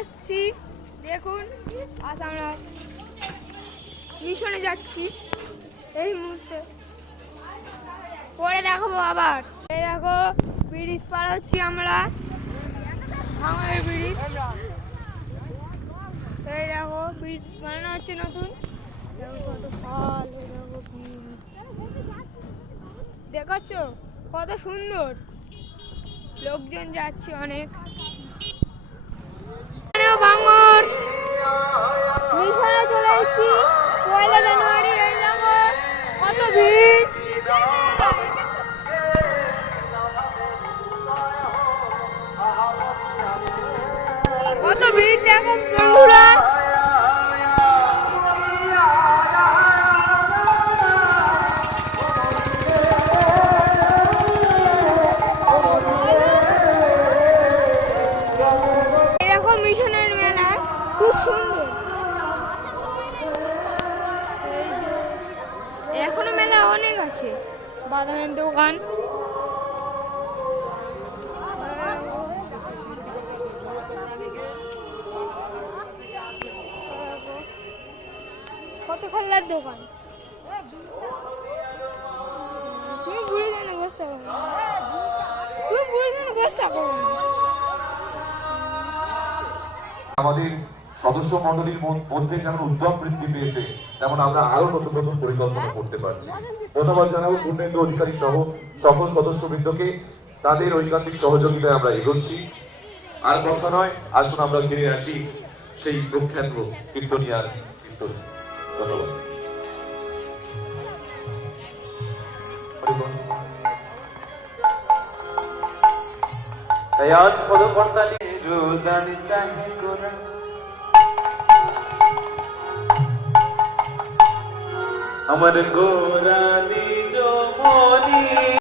এসেছি, দেখুন আজ আমরা মিশনে যাচ্ছি এই মুহূর্তে, পরে দেখাবো আবার। এই দেখো ব্রিজ পার হচ্ছি আমরা, ভাঙড়ের ব্রিজ। এই দেখো ব্রিজ বানানো হচ্ছে নতুন, কত ভালো, দেখো দেখাচ্ছ কত সুন্দর, লোকজন যাচ্ছে অনেক। ভাঙড় মিশনে চলে এসেছি 1 জানুয়ারি। এই দেখো কত ভিড়, কত ভিড় দেখো বন্ধুরা। দেখো মিশনের মেলা খুব সুন্দর, এখনো মেলা অনেক আছে, বাদামের দোকান। কত খেলনার দোকান, তুমি বুড়ি জানো বসা করো, তুমি বুড়ি জানো বসা করো। আমাদের সদস্য মন্ডলীর মধ্যে যেমন উদ্যম বৃদ্ধি পেয়েছে, তেমন আমরা আরো নতুন নতুন পরিকল্পনা করতে পারছি। ধন্যবাদ জানাবো পূর্ণেন্দু অধিকারী সহ সকল সদস্যবৃন্দকে, তাদের ঐকান্তিক সহযোগিতায় আমরা এগোচ্ছি। আর কথা নয়, আসুন আমরা ফিরে আসি সেই প্রখ্যাত কীর্তনিয়ার কীর্তন। ধন্যবাদ। আজ পদকর্তালি রোদানি চাহি গোনা আমার গোরা নিজ মনি।